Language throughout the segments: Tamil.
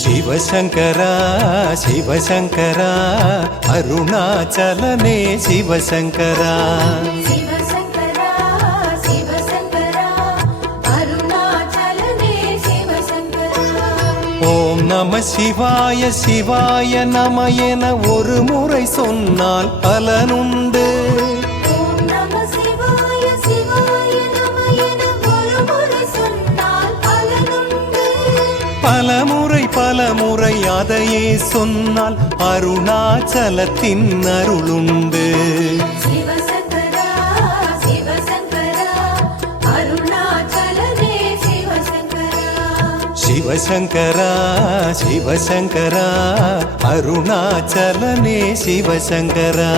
சிவசங்கரா சிவசங்கரா அருணாச்சலனே சிவசங்கரா சிவசங்கரா சிவசங்கரா அருணாச்சலனே சிவசங்கரா. ஓம் நம சிவாய சிவாய நம என ஒரு முறை சொன்னால் பலனுண்டு. ஓம் நம சிவாய சிவாய நம என ஒரு முறை சொன்னால் பலனுண்டு. பலமுறை அதையே சொன்னால் அருணாச்சலத்தின் அருளுண்டு. சிவசங்கரா சிவசங்கரா அருணாச்சலனே சிவசங்கரா. சிவசங்கரா சிவசங்கரா அருணாச்சலனே சிவசங்கரா.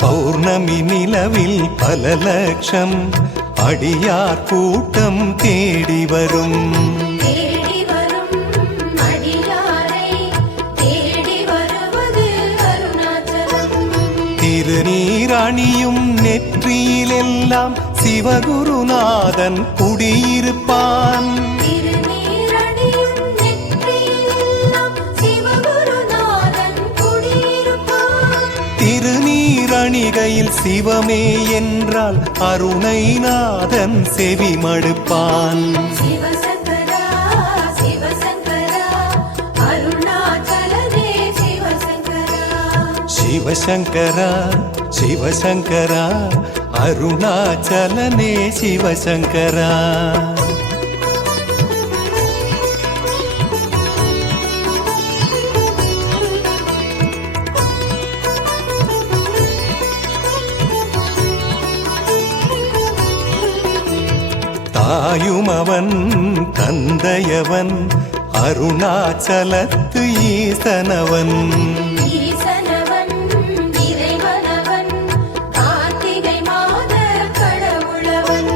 பௌர்ணமி நிலவில் பல லட்சம் அடியார் கூட்டம் தேடி வரும். தேடி வரும் அடியாரை தேடி வருவது அருணாச்சலம். திருநீரணியும் நெற்றியிலெல்லாம் சிவகுருநாதன் குடியிருப்பான். திருநீரணியும் நெற்றியிலெல்லாம் சிவகுருநாதன் குடியிருப்பான். திருநீரணிகையில் சிவமே என்றால் அருணைநாதன் செவி மடுப்பான். சிவசங்கரா சிவசங்கரா அருணாச்சலனே சிவசங்கரா. சிவசங்கரா சிவசங்கரா அருணாச்சலனே சிவசங்கரா. தாயுமவன் தந்தையவன் அருணாச்சலத்து ஈசனவன். ஈசனவன் இறைவனவன் கார்த்திகை மாத கடவுளவன்.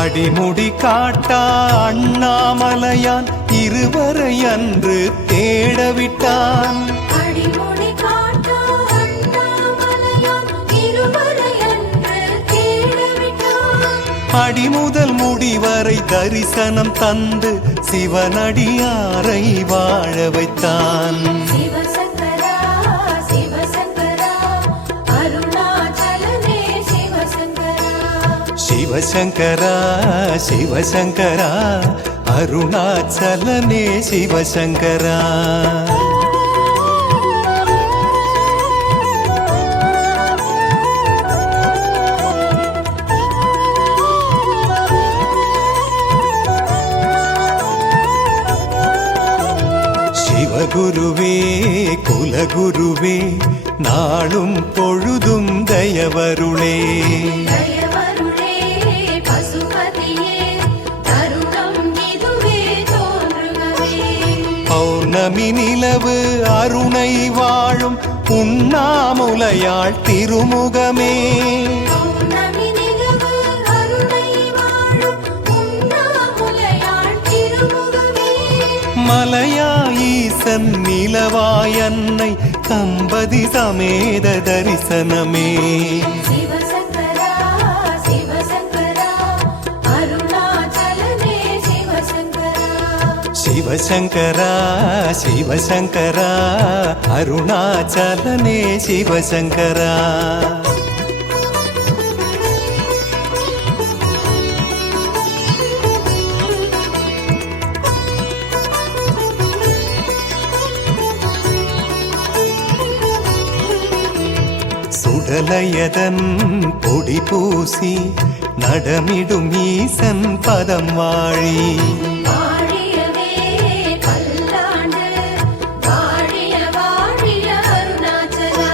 அடிமுடி காட்டா அண்ணாமலையான் இருவரை அன்று தேடவிட்டான். அடிமுடி காட்டா அண்ணாமலையான் இருவரை அன்று தேடவிட்டான். அடிமுதல் முடிவரை தரிசனம் தந்து சிவனடியாரை வாழ வைத்தான். சிவசங்கரா சிவசங்கரா அருணாச்சலனே சிவசங்கரா. சிவசங்கரா சிவசங்கரா அருணாச்சலனே சிவசங்கரா. சிவகுருவே குலகுருவே நாளும் பொழுதும் தயவருளே. தயவருளே பசுபதியே தருணம் இதுவே தோன்றுகவே. பௌர்ணமி நிலவு அருணை வாழும் உண்ணாமுலையாள் திருமுகமே. பௌர்ணமி நிலவு அருணை வாழும் உண்ணாமுலையாள் திருமுகமே. மலையா ஈசன் நிலவாயன்னை தம்பதி சமேத தரிசனமே. சிவசங்கரா சிவசங்கரா அருணாச்சலனே சிவசங்கரா. சிவசங்கரா சிவசங்கரா அருணாச்சலனே சிவசங்கரா. சுடலையதன் பொடி பூசி நடமிடும் ஈசன் பதம் வாழி. வாழியவே பல்லாண்டு வாழிய வாழிய அருணாச்சலா.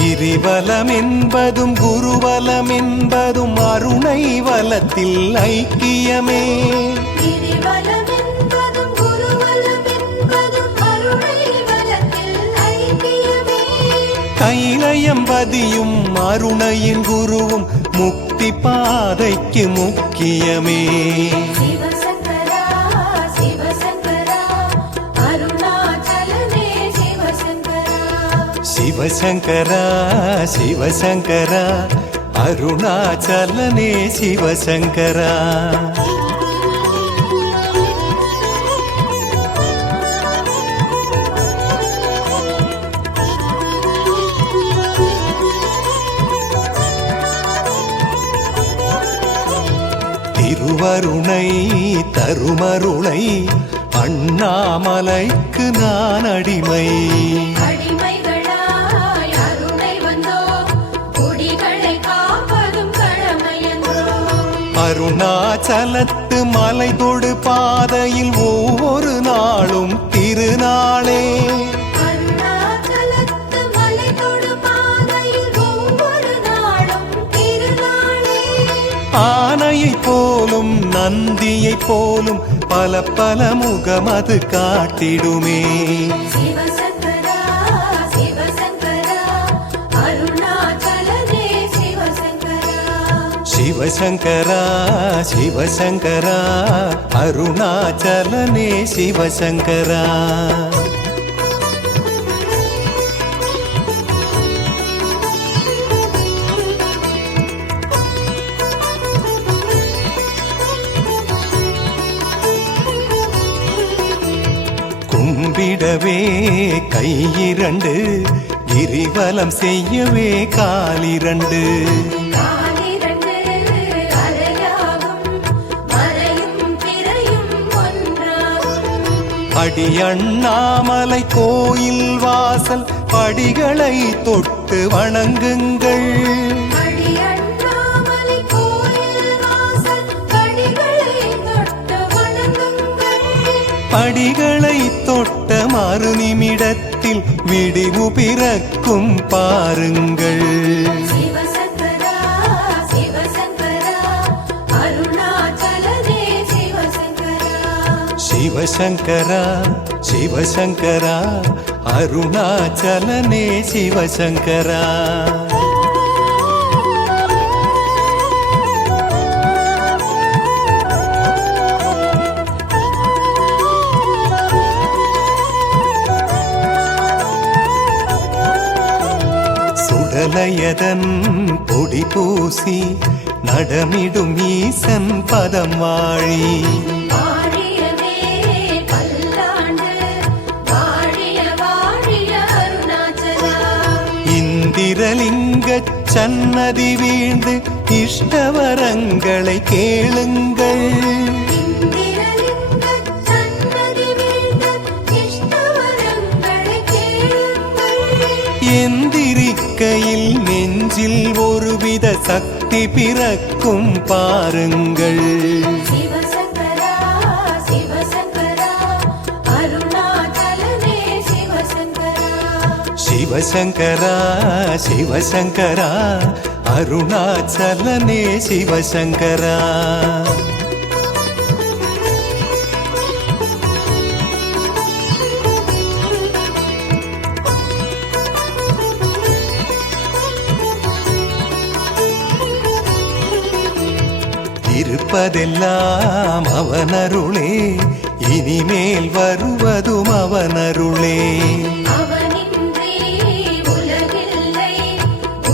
கிரிவலம் என்பதும் குருவலம் என்பதும் அருணை வலத்தில் ஐக்கியமே. கிரிவலம் என்பதும் குருவலம் என்பதும் அருணை வலத்தில் ஐக்கியமே. கைலயம்பதியும் அருணையின் குருவும் முக்தி பாதைக்கு முக்கியமே. சிவசங்கரா சிவசங்கரா அருணாச்சல சிவசங்கரா சிவசங்கரா அருணாச்சலனே சிவசங்கரா. திருவருணை தருமருளை அண்ணாமலைக்கு நான் அடிமை. அடிமைகளாய் அருணை வந்தோம், குடிகளை காப்பதும் கடமையன்றோ. அருணாச்சலத்து மலை தொடு பாதையில் ஒவ்வொரு நாளும் திருநாளே. அருணாச்சலத்து மலை தொடு பாதையில் ஒவ்வொரு நாளும் திருநாளே. ஆனையைப் போலும் நந்தியைப் போலும் பல பல முகம் அது காட்டிடுமே. சிவசங்கரா சிவசங்கரா அருணாச்சலனே சிவசங்கரா. சிவசங்கரா சிவசங்கரா அருணாச்சலனே சிவசங்கரா. கும்பிடவே கையிரண்டு, கிரிவலம் செய்யவே காலிரண்டு. காலிரண்டு அலையாகும், மறையும் பிறையும் ஒன்றாகும். அடி அண்ணாமலை கோயில் வாசல் படிகளை தொட்டு வணங்குங்கள். அடி அண்ணாமலை கோயில் வாசல் படிகளை தொட்டு வணங்குங்கள். படிகளை தொட்ட மறு நிமிடத்தில் விடிவு பிறக்கும் பாருங்கள். சிவசங்கரா சிவசங்கரா அருணாச்சலனே சிவசங்கரா. சிவசங்கரா சிவசங்கரா அருணாச்சலனே சிவசங்கரா. சுடலையதன் பொடி பூசி நடமிடும் ஈசன் பதம் வாழி. வாழியவே பல்லாண்டு, வாழிய வாழிய அருணாச்சலா. இந்திரலிங்கச் சன்னதி வீழ்ந்து இஷ்டவரங்களை கேளுங்கள். இந்திரலிங்கச் சன்னதி வீழ்ந்த இஷ்டவரங்களை கேளுங்கள். எந்திரிக்கையில் நெஞ்சில் ஒருவித சக்தி பிறக்கும் பாருங்கள். சிவசங்கரா சிவசங்கரா அருணாச்சலனே சிவசங்கரா. சிவசங்கரா சிவசங்கரா அருணாச்சலனே சிவசங்கரா. இருப்பதெல்லாம் அவனருளே, இனிமேல் வருவதும் அவனருளே. அவனின்றி உலகில்லை,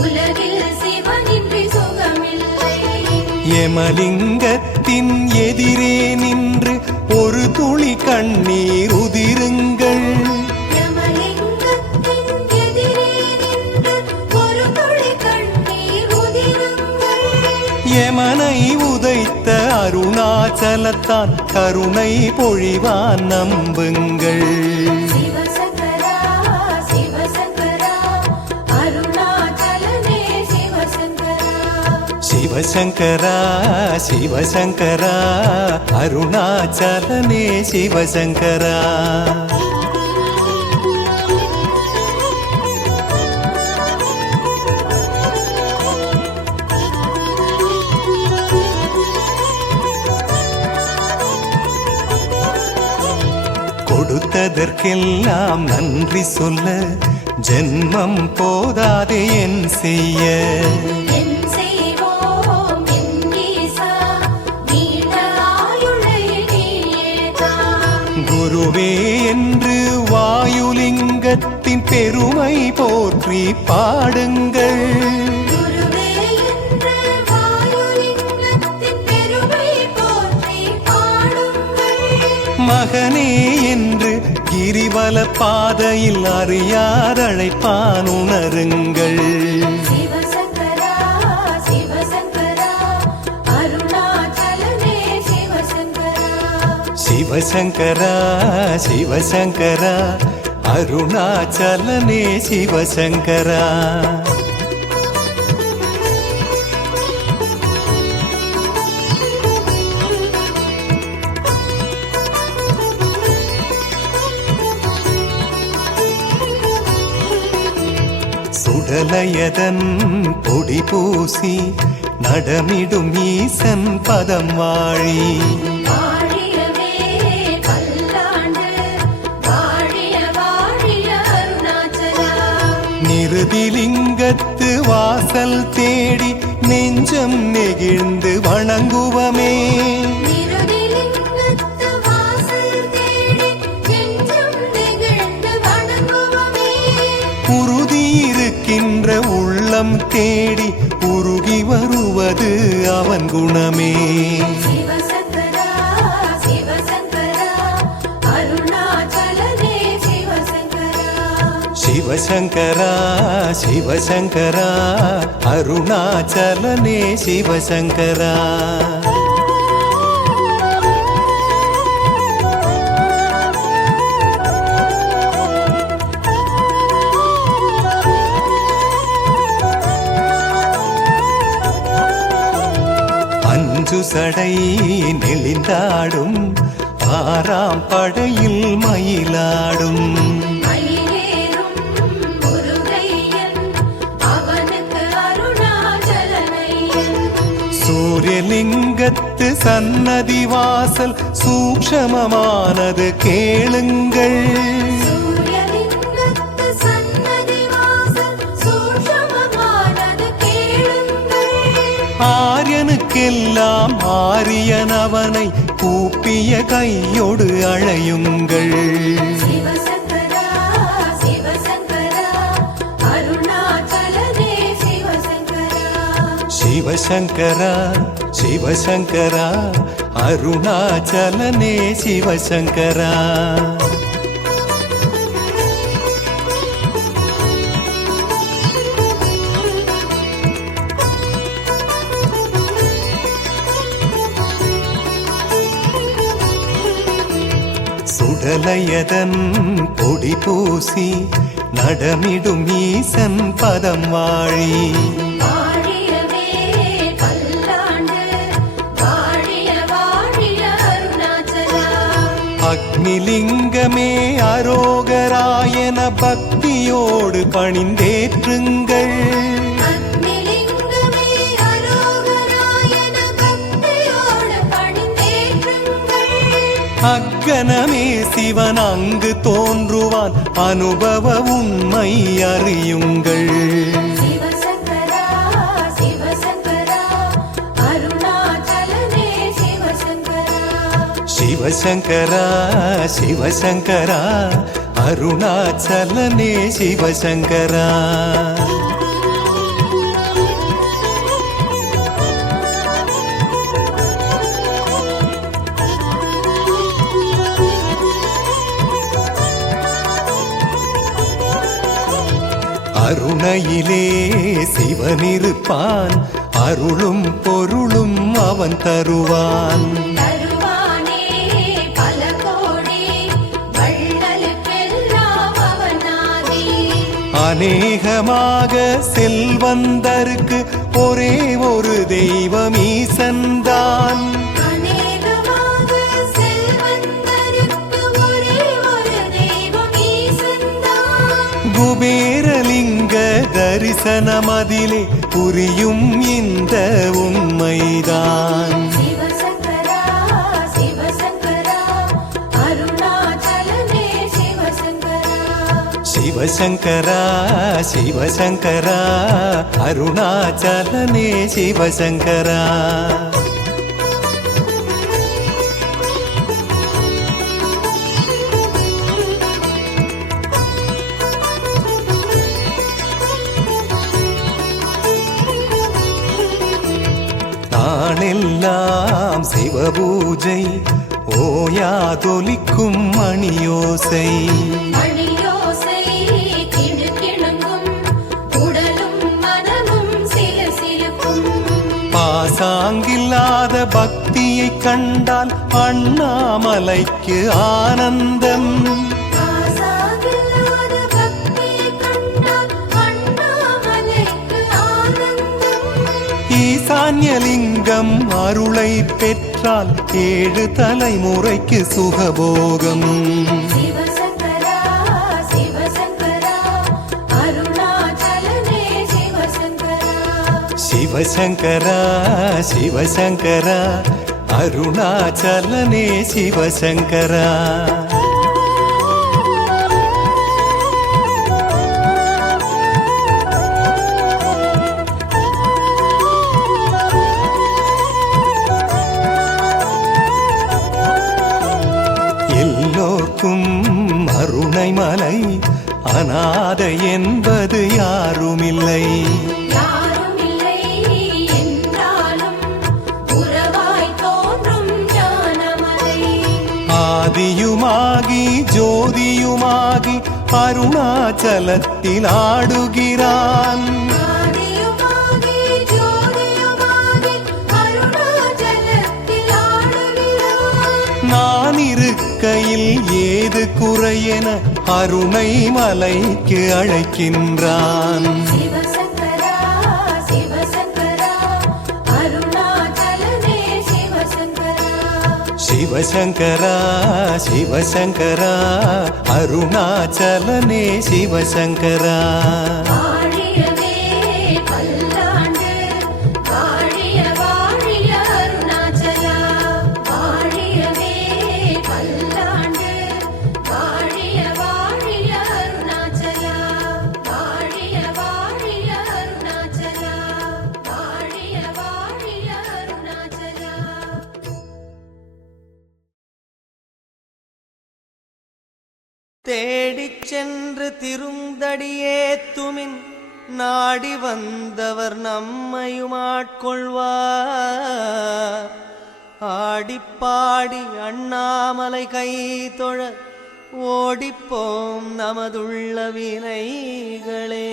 உலகில் சிவனின்றி சுகமில்லை. யமலிங்கத்தின் எதிரே நின்று ஒரு துளி கண்ணீர் உதிருங்கள். யமலிங்கத்தின் எதிரே நின்று ஒரு துளி கண்ணீர் உதிருங்கள். யமனை உதைத்த அருணாச்சலத்தான் கருணை பொழிவான் நம்புங்கள். சிவசங்கரா சிவசங்கரா அருணாச்சலனே சிவசங்கரா. சிவசங்கரா சிவசங்கரா அருணாச்சலனே சிவசங்கரா. கொடுத்ததற்கெல்லாம் நன்றி சொல்ல ஜென்மம் போதாதே என் செய்ய. என் செய்வோம் என் ஈசா, நீண்ட ஆயுளை நீயே தா. குருவே என்று வாயுலிங்க வாயுலிங்கத்தின் பெருமை போற்றி பாடுங்கள். குருவே என்று வாயுலிங்கத்தின் பெருமை போற்றி பாடுங்கள். மகனே என்று கிரிவல பாதையில் அறியாதழைப்பான் உணருங்கள். சிவசங்கரா சிவசங்கரா அருணாச்சலனே சிவசங்கரா. சிவசங்கரா சிவசங்கரா அருணாச்சலனே சிவசங்கரா. சுடலையதன் பொடி பூசி நடமிடும் ஈசன் பதம் வாழி. வாழியவே பல்லாண்டு வாழிய வாழிய அருணாச்சலா. நிருதிலிங்கத்து வாசல் தேடி நெஞ்சம் நெகிழ்ந்து வணங்குவமே. நிருதிலிங்கத்து வாசல் தேடி நெஞ்சம் நெகிழ்ந்து வணங்குவமே. உறுதி இருக்கின்ற உள்ளம் தேடி உருகி வருவது அவன் குணமே. சிவசங்கரா சிவசங்கரா அருணாச்சலனே சிவசங்கரா. சிவசங்கரா சிவசங்கரா அருணாச்சலனே சிவசங்கரா. அஞ்சு சடை நெளிந்தாடும் ஆறாம் படையில் மயிலாடும். மயிலேறும் முருகையன் அவனுக்கு அருணாச்சலனையன். சூரியலிங்கத்து சன்னதி வாசல் சூக்ஷமமானது கேளுங்கள். சூரியலிங்கத்து சன்னதி வாசல் சூக்ஷமமானது கேளுங்கள். ஆரியனுக்கெல்லாம் ஆரியன் அவனை கூப்பிய கையோடு அழையுங்கள். சிவசங்கரா சிவசங்கரா அருணாச்சலனே சிவசங்கரா. சிவசங்கரா சிவசங்கரா அருணாச்சலனே சிவசங்கரா. சுடலையதன் பொடி பூசி நடமிடும் ஈசன் பதம் வாழி. வாழியவே பல்லாண்டு வாழிய வாழிய அருணாச்சலா. அக்னிலிங்கமே அரோகராயன பக்தியோடு பணிந்தேற்றுங்கள். அக்னிலிங்கமே அரோகராயன பக்தியோடு பணிந்தேற்றுங்கள். அக்கனமே சிவன் அங்கு தோன்றுவான் அனுபவ உண்மை அறியுங்கள். சிவசங்கரா சிவசங்கரா அருணாச்சலனே சிவசங்கரா. சிவசங்கரா சிவசங்கரா அருணாச்சலனே சிவசங்கரா. அருணையிலே சிவனிருப்பான் அருளும் பொருளும் அவன் தருவான். தருவானே பல கோடி வள்ளலுக்கெல்லாம் அவனாதி. அநேகமாக செல்வந்தருக்கு ஒரே ஒரு தெய்வம் ஈசன்தான். அநேகமாக செல்வந்தருக்கு ஒரே ஒரு தெய்வம் ஈசன்தான். குபேரலிங்க தரிசனமதிலே புரியும் இந்த உண்மைதான். சிவசங்கரா சிவசங்கரா அருணாச்சலனே சிவசங்கரா. சிவசங்கரா சிவசங்கரா அருணாச்சலனே சிவசங்கரா. பூஜை ஓயாதொலிக்கும் மணியோசை மணியோசை கிணுகிணுங்கும் உடலும் மனமும் சிலுசிலுக்கும் பாசாங்கில்லாத பக்தியை கண்டால் அண்ணாமலைக்கு ஆனந்தம் ஆசாகில்லாத பக்தியை கண்டால் அண்ணாமலைக்கு ஆனந்தம் ஈசான்யலிங்கம் அருளை பெற்றால் 7 தலைமுறைக்கு சுகபோகம் சிவசங்கரா சிவசங்கரா அருணாச்சலனே சிவசங்கரா சிவசங்கரா சிவசங்கரா அருணாச்சலனே சிவசங்கரா எல்லோர்க்கும் அருணைமலை அநாதை என்பது யாருமில்லை யாருமில்லை என்றாலும் உறவாய் தோன்றும் ஞானமலை ஆதியுமாகி ஜோதியுமாகி அருணாச்சலத்தில் ஆடுகிறான் ஆதியுமாகி ஜோதியுமாகி அருணாச்சலத்தில் ஆடுகிறான் நான் இருக்கையில் ஏது குறையென அருணை மலைக்கு அழைக்கின்றான் சிவசங்கரா சிவசங்கரா அருணாச்சலனே சிவசங்கரா சிவசங்கரா சிவசங்கரா அருணாச்சலனே சிவசங்கரா வாழியவே பல்லாண்டு வாழிய வாழிய அருணாச்சலா வாழியவே பல்லாண்டு வாழிய வாழிய அருணாச்சலா வாழிய வாழிய அருணாச்சலா வாழிய வாழிய அருணாச்சலா தேடிச் சென்று திருந்தடியேத்துமின் நாடி வந்தவர் நம்மையும் ஆட்கொள்வார் ஆடிப்பாடி அண்ணாமலை கை தொழ ஓடிப்போம் நமதுள்ள வினைகளே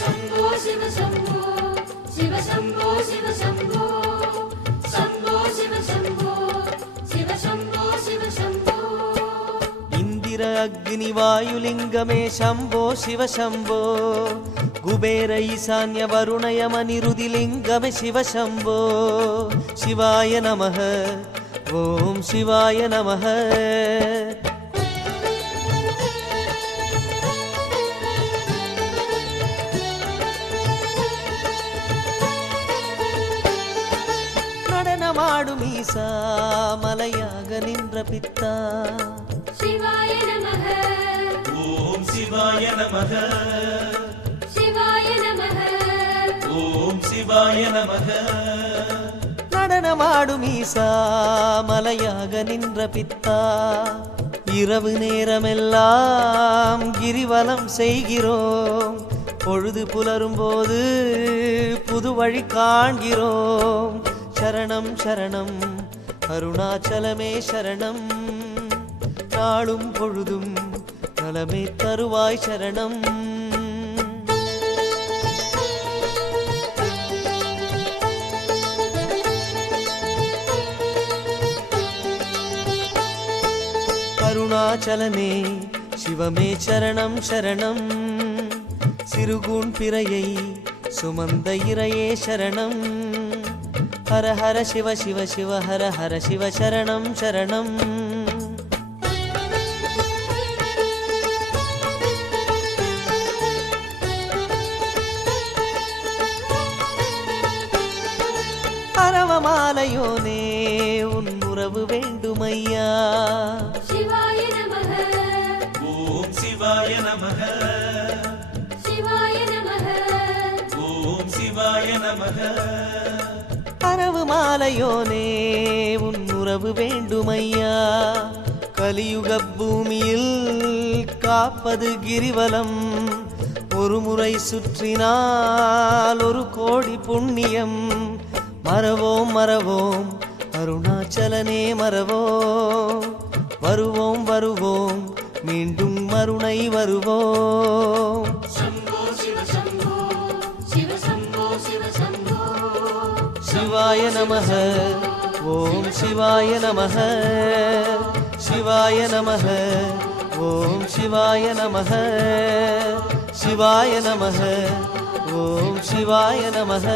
शम्भो शिव शम्भो शिव शम्भो शिव शम्भो शम्भो शिव शम्भो शिव शम्भो शिव शम्भो இந்திர அக்னி வாயுலிங்கமே சம்போ சிவ சம்போ குபேர ஈசான்ய வருணயம நிருதிலிங்கமே சிவ சம்போ சிவாய நமः ஓம் சிவாய நமः நடனமாடும் ஈசா மலையாக நின்ற பித்தா शिवाय नमः ஓம் சிவாய நமக शिवाय नमः ஓம் சிவாய நமக நடனமாடும் ஈசா மலையாக நின்ற பித்தா இரவு நேரமெல்லாம் கிரிவலம் செய்கிறோம் பொழுது புலரும் போது புது வழி காண்கிறோம் சரணம் சரணம் அருணாச்சலமே சரணம் நாளும் பொழுதும் நலமே தருவாய் சரணம் அருணாச்சலனே சிவமே சரணம் சரணம் சிறுகூன் பிறையை சுமந்த இறையே சரணம் ஹர ஹர சிவ சிவ சிவ ஹர ஹர சிவ சரணம் சரணம் அரவமாலையோனே உன் உறவு வேண்டுமையா शिवाय नमः ஓம் சிவாய நமக शिवाय नमः ஓம் சிவாய நமக அரவு மாலையோனே உன் உறவு வேண்டுமையா கலியுக பூமியில் காப்பது கிரிவலம் ஒரு முறை சுற்றினால் 1 கோடி புண்ணியம் மறவோம் மறவோம் அருணாச்சலனே மறவோம் வருவோம் வருவோம் மீண்டும் மறுணை வருவோம் शम्भो शिव शम्भो शिव शम्भो शिव शम्भो சிவாய நமः ஓம் சிவாய நமः சிவாய நமः ஓம் சிவாய நமः சிவாய நமः ஓம் சிவாய நமः